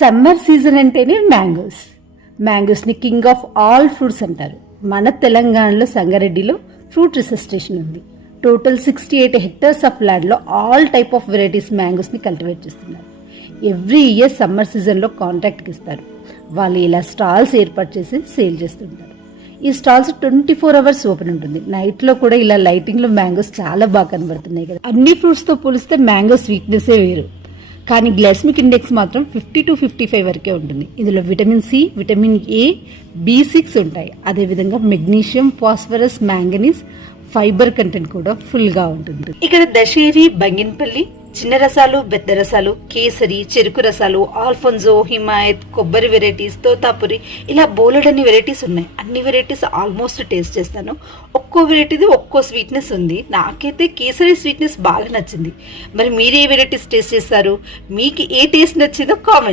Summer season అంటేనే మ్యాంగోస్ని king of all fruits అంటారు. మన తెలంగాణలో సంగారెడ్డిలో ఫ్రూట్ రీసెర్చ్ స్టేషన్ ఉంది. టోటల్ 68 హెక్టర్స్ ఆఫ్ ల్యాండ్లో ఆల్ టైప్ ఆఫ్ వెరైటీస్ మ్యాంగోస్ని కల్టివేట్ చేస్తున్నారు. ఎవ్రీ ఇయర్ సమ్మర్ సీజన్లో కాంట్రాక్ట్కి ఇస్తారు. వాళ్ళు ఇలా స్టాల్స్ ఏర్పాటు చేసి సేల్ చేస్తుంటారు. ఈ స్టాల్స్ 24 hours ఓపెన్ ఉంటుంది. నైట్లో కూడా ఇలా లైటింగ్లో మ్యాంగోస్ చాలా బాగా కనబడుతున్నాయి కదా. అన్ని ఫ్రూట్స్తో పోలిస్తే మ్యాంగో స్వీట్నెస్సే వేరు. కానీ గ్లైసెమిక్ ఇండెక్స్ మాత్రం 50 to 55 వరకే ఉంటుంది. ఇందులో vitamin C, vitamin A, B6 ఉంటాయి. అదేవిధంగా magnesium, phosphorus, manganese, fibre content కూడా ఫుల్ గా ఉంటుంది. ఇక్కడ దశేరి, బంగినపల్లి, చిన్న రసాలు, బెద్ద రసాలు, కేసరి, చెరుకు రసాలు, ఆల్ఫోన్జో, హిమాయత్, కొబ్బరి వెరైటీస్, తోతాపురి, ఇలా బోలెడన్ని వెరైటీస్ ఉన్నాయి. అన్ని వెరైటీస్ ఆల్మోస్ట్ టేస్ట్ చేస్తాను. ఒక్కో వెరైటీది ఒక్కో స్వీట్నెస్ ఉంది. నాకైతే కేసరి స్వీట్నెస్ బాగా నచ్చింది. మరి మీరు ఏ వెరైటీస్ టేస్ట్ చేస్తారు? మీకు ఏ టేస్ట్ నచ్చిందో కామెంట్